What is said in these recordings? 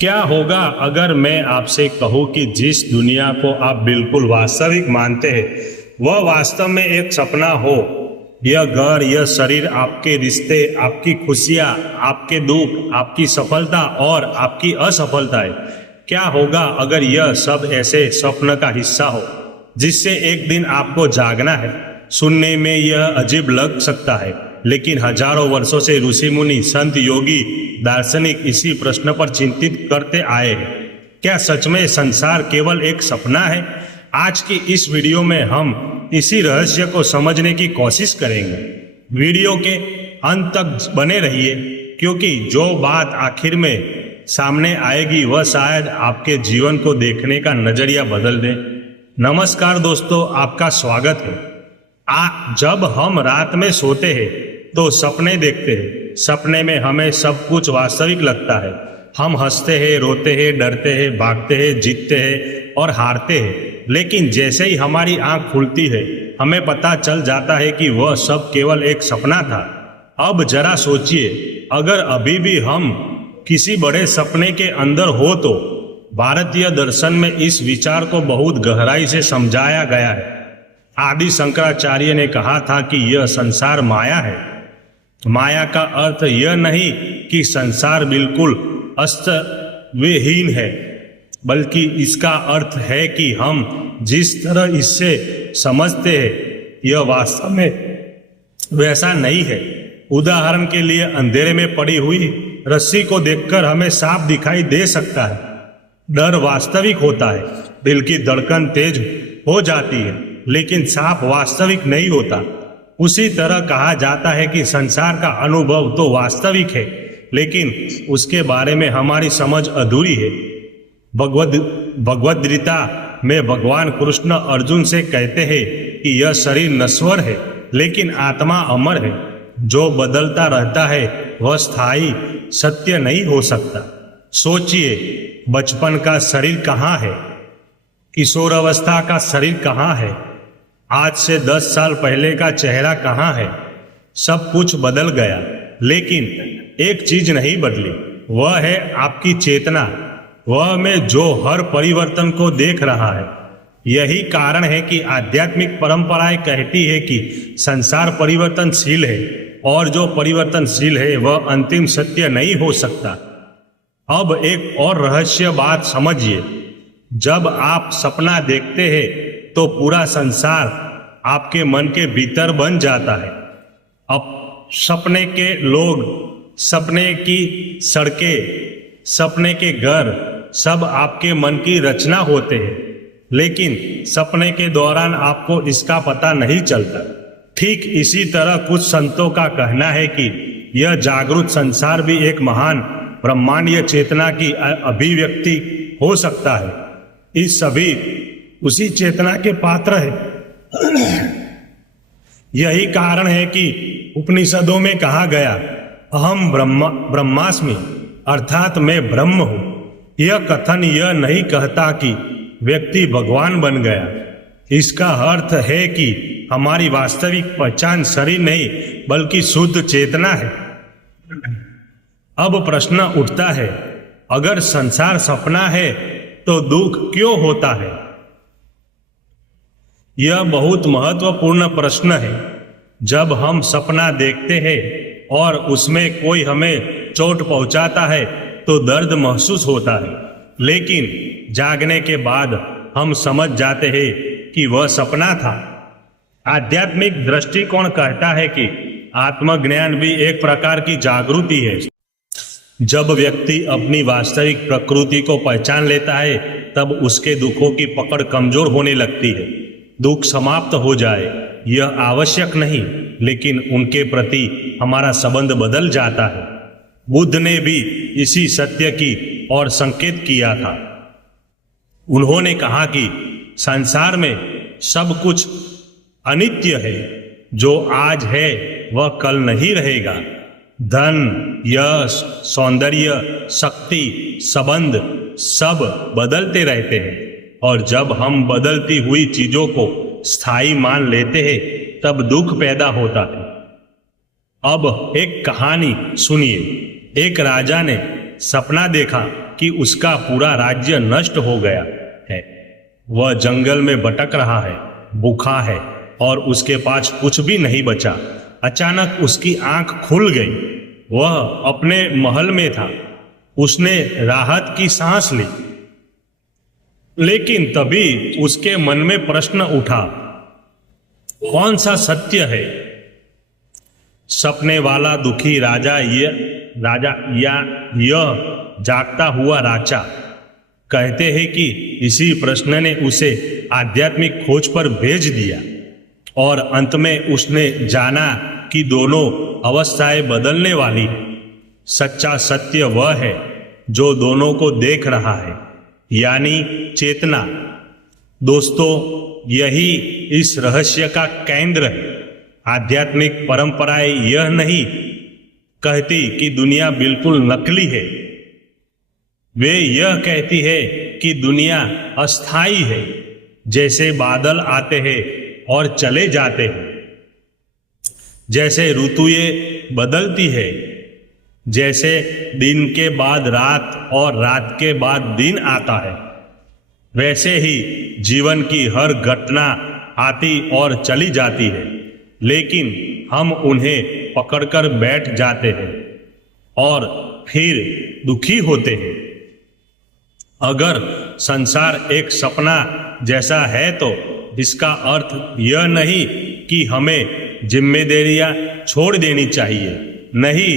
क्या होगा अगर मैं आपसे कहूं कि जिस दुनिया को आप बिल्कुल वास्तविक मानते हैं वह वास्तव में एक सपना हो। यह घर, यह शरीर, आपके रिश्ते, आपकी खुशियां, आपके दुख, आपकी सफलता और आपकी असफलताएं। क्या होगा अगर यह सब ऐसे स्वप्न का हिस्सा हो जिससे एक दिन आपको जागना है। सुनने में यह अजीब लग सकता है, लेकिन हजारों वर्षों से ऋषि मुनि, संत, योगी, दार्शनिक इसी प्रश्न पर चिंतित करते आए हैं। क्या सच में संसार केवल एक सपना है? आज की इस वीडियो में हम इसी रहस्य को समझने की कोशिश करेंगे। वीडियो के अंत तक बने रहिए, क्योंकि जो बात आखिर में सामने आएगी वह शायद आपके जीवन को देखने का नजरिया बदल दे। नमस्कार दोस्तों, आपका स्वागत है। जब हम रात में सोते हैं तो सपने देखते हैं। सपने में हमें सब कुछ वास्तविक लगता है। हम हंसते हैं, रोते हैं, डरते हैं, भागते हैं, जीतते हैं और हारते हैं। लेकिन जैसे ही हमारी आंख खुलती है हमें पता चल जाता है कि वह सब केवल एक सपना था। अब जरा सोचिए, अगर अभी भी हम किसी बड़े सपने के अंदर हो तो। भारतीय दर्शन में इस विचार को बहुत गहराई से समझाया गया है। आदि शंकराचार्य ने कहा था कि यह संसार माया है। माया का अर्थ यह नहीं कि संसार बिल्कुल अस्तित्वहीन है, बल्कि इसका अर्थ है कि हम जिस तरह इससे समझते हैं यह वास्तव में वैसा नहीं है। उदाहरण के लिए, अंधेरे में पड़ी हुई रस्सी को देखकर हमें साफ दिखाई दे सकता है। डर वास्तविक होता है, दिल की धड़कन तेज हो जाती है, लेकिन साफ वास्तविक नहीं होता। उसी तरह कहा जाता है कि संसार का अनुभव तो वास्तविक है, लेकिन उसके बारे में हमारी समझ अधूरी है। भगवद गीता में भगवान कृष्ण अर्जुन से कहते हैं कि यह शरीर नश्वर है, लेकिन आत्मा अमर है। जो बदलता रहता है वह स्थायी सत्य नहीं हो सकता। सोचिए, बचपन का शरीर कहाँ है? किशोरावस्था का शरीर कहाँ है? आज से 10 साल पहले का चेहरा कहाँ है? सब कुछ बदल गया, लेकिन एक चीज नहीं बदली, वह है आपकी चेतना। वह में जो हर परिवर्तन को देख रहा है। यही कारण है कि आध्यात्मिक परंपराएं कहती है कि संसार परिवर्तनशील है और जो परिवर्तनशील है वह अंतिम सत्य नहीं हो सकता। अब एक और रहस्य बात समझिए। जब आप सपना देखते हैं तो पूरा संसार आपके मन के भीतर बन जाता है। अब सपने के लोग, सपने की सड़कें, सपने के घर सब आपके मन की रचना होते हैं, लेकिन सपने के दौरान आपको इसका पता नहीं चलता। ठीक इसी तरह कुछ संतों का कहना है कि यह जागरूक संसार भी एक महान ब्रह्मांडीय चेतना की अभिव्यक्ति हो सकता है। इस सभी उसी चेतना के पात्र है। यही कारण है कि उपनिषदों में कहा गया, अहम ब्रह्मास्मि, अर्थात मैं ब्रह्म हूं। यह कथन यह नहीं कहता कि व्यक्ति भगवान बन गया। इसका अर्थ है कि हमारी वास्तविक पहचान शरीर नहीं बल्कि शुद्ध चेतना है। अब प्रश्न उठता है, अगर संसार सपना है तो दुख क्यों होता है? यह बहुत महत्वपूर्ण प्रश्न है। जब हम सपना देखते हैं और उसमें कोई हमें चोट पहुंचाता है तो दर्द महसूस होता है, लेकिन जागने के बाद हम समझ जाते हैं कि वह सपना था। आध्यात्मिक दृष्टिकोण कहता है कि आत्मज्ञान भी एक प्रकार की जागृति है। जब व्यक्ति अपनी वास्तविक प्रकृति को पहचान लेता है तब उसके दुखों की पकड़ कमजोर होने लगती है। दुख समाप्त हो जाए यह आवश्यक नहीं, लेकिन उनके प्रति हमारा संबंध बदल जाता है। बुद्ध ने भी इसी सत्य की ओर संकेत किया था। उन्होंने कहा कि संसार में सब कुछ अनित्य है। जो आज है वह कल नहीं रहेगा। धन, यश, सौंदर्य, शक्ति, संबंध सब बदलते रहते हैं, और जब हम बदलती हुई चीजों को स्थायी मान लेते हैं तब दुख पैदा होता है। अब एक कहानी सुनिए। एक राजा ने सपना देखा कि उसका पूरा राज्य नष्ट हो गया है। वह जंगल में भटक रहा है, भूखा है और उसके पास कुछ भी नहीं बचा। अचानक उसकी आंख खुल गई। वह अपने महल में था। उसने राहत की सांस ली। लेकिन तभी उसके मन में प्रश्न उठा, कौन सा सत्य है? सपने वाला दुखी राजा या यह जागता हुआ राजा? कहते हैं कि इसी प्रश्न ने उसे आध्यात्मिक खोज पर भेज दिया और अंत में उसने जाना कि दोनों अवस्थाएं बदलने वाली। सच्चा सत्य वह है जो दोनों को देख रहा है, यानी चेतना। दोस्तों, यही इस रहस्य का केंद्र है। आध्यात्मिक परंपराएं यह नहीं कहती कि दुनिया बिल्कुल नकली है। वे यह कहती है कि दुनिया अस्थाई है, जैसे बादल आते हैं और चले जाते हैं, जैसे ऋतुएं बदलती है, जैसे दिन के बाद रात और रात के बाद दिन आता है, वैसे ही जीवन की हर घटना आती और चली जाती है। लेकिन हम उन्हें पकड़कर बैठ जाते हैं और फिर दुखी होते हैं। अगर संसार एक सपना जैसा है तो इसका अर्थ यह नहीं कि हमें जिम्मेदारियां छोड़ देनी चाहिए। नहीं,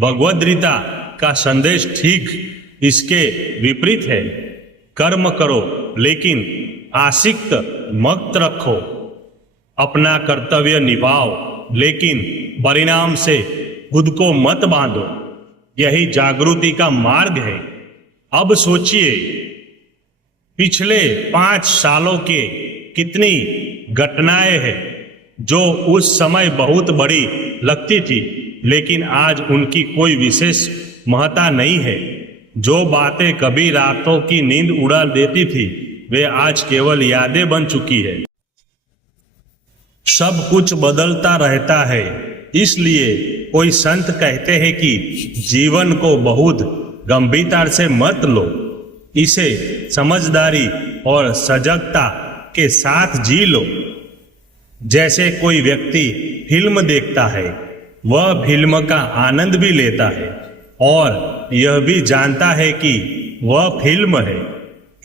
भगवद गीता का संदेश ठीक इसके विपरीत है। कर्म करो लेकिन आसक्त मत रखो। अपना कर्तव्य निभाओ लेकिन परिणाम से खुद को मत बांधो। यही जागृति का मार्ग है। अब सोचिए, पिछले 5 सालों के कितनी घटनाएं हैं जो उस समय बहुत बड़ी लगती थी, लेकिन आज उनकी कोई विशेष महत्ता नहीं है। जो बातें कभी रातों की नींद उड़ा देती थी, वे आज केवल यादें बन चुकी है। सब कुछ बदलता रहता है। इसलिए कोई संत कहते हैं कि जीवन को बहुत गंभीरता से मत लो, इसे समझदारी और सजगता के साथ जी लो। जैसे कोई व्यक्ति फिल्म देखता है, वह फिल्म का आनंद भी लेता है और यह भी जानता है कि वह फिल्म है।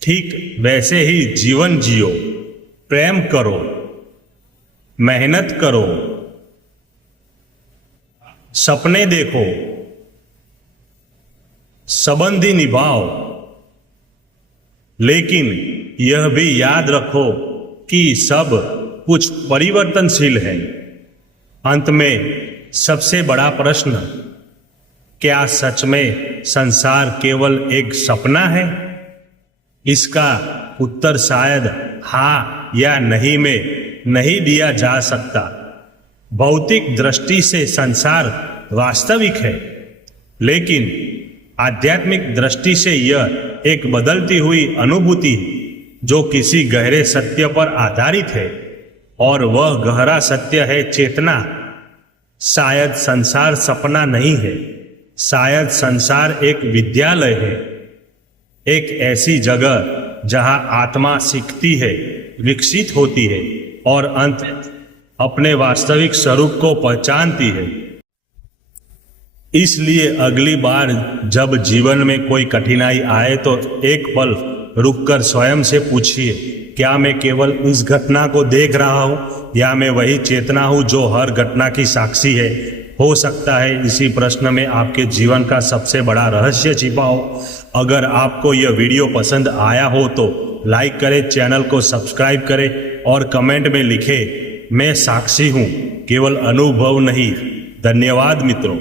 ठीक वैसे ही जीवन जियो, प्रेम करो, मेहनत करो, सपने देखो, संबंधी निभाओ, लेकिन यह भी याद रखो कि सब कुछ परिवर्तनशील है। अंत में सबसे बड़ा प्रश्न, क्या सच में संसार केवल एक सपना है? इसका उत्तर शायद हाँ या नहीं में नहीं दिया जा सकता। भौतिक दृष्टि से संसार वास्तविक है, लेकिन आध्यात्मिक दृष्टि से यह एक बदलती हुई अनुभूति है जो किसी गहरे सत्य पर आधारित है, और वह गहरा सत्य है चेतना। शायद संसार सपना नहीं है, शायद संसार एक विद्यालय है, एक ऐसी जगह जहां आत्मा सीखती है, विकसित होती है और अंत अपने वास्तविक स्वरूप को पहचानती है। इसलिए अगली बार जब जीवन में कोई कठिनाई आए तो एक पल रुककर स्वयं से पूछिए, क्या मैं केवल इस घटना को देख रहा हूं या मैं वही चेतना हूं जो हर घटना की साक्षी है? हो सकता है इसी प्रश्न में आपके जीवन का सबसे बड़ा रहस्य छिपा हो। अगर आपको यह वीडियो पसंद आया हो तो लाइक करें, चैनल को सब्सक्राइब करें और कमेंट में लिखें, मैं साक्षी हूं, केवल अनुभव नहीं। धन्यवाद मित्रों।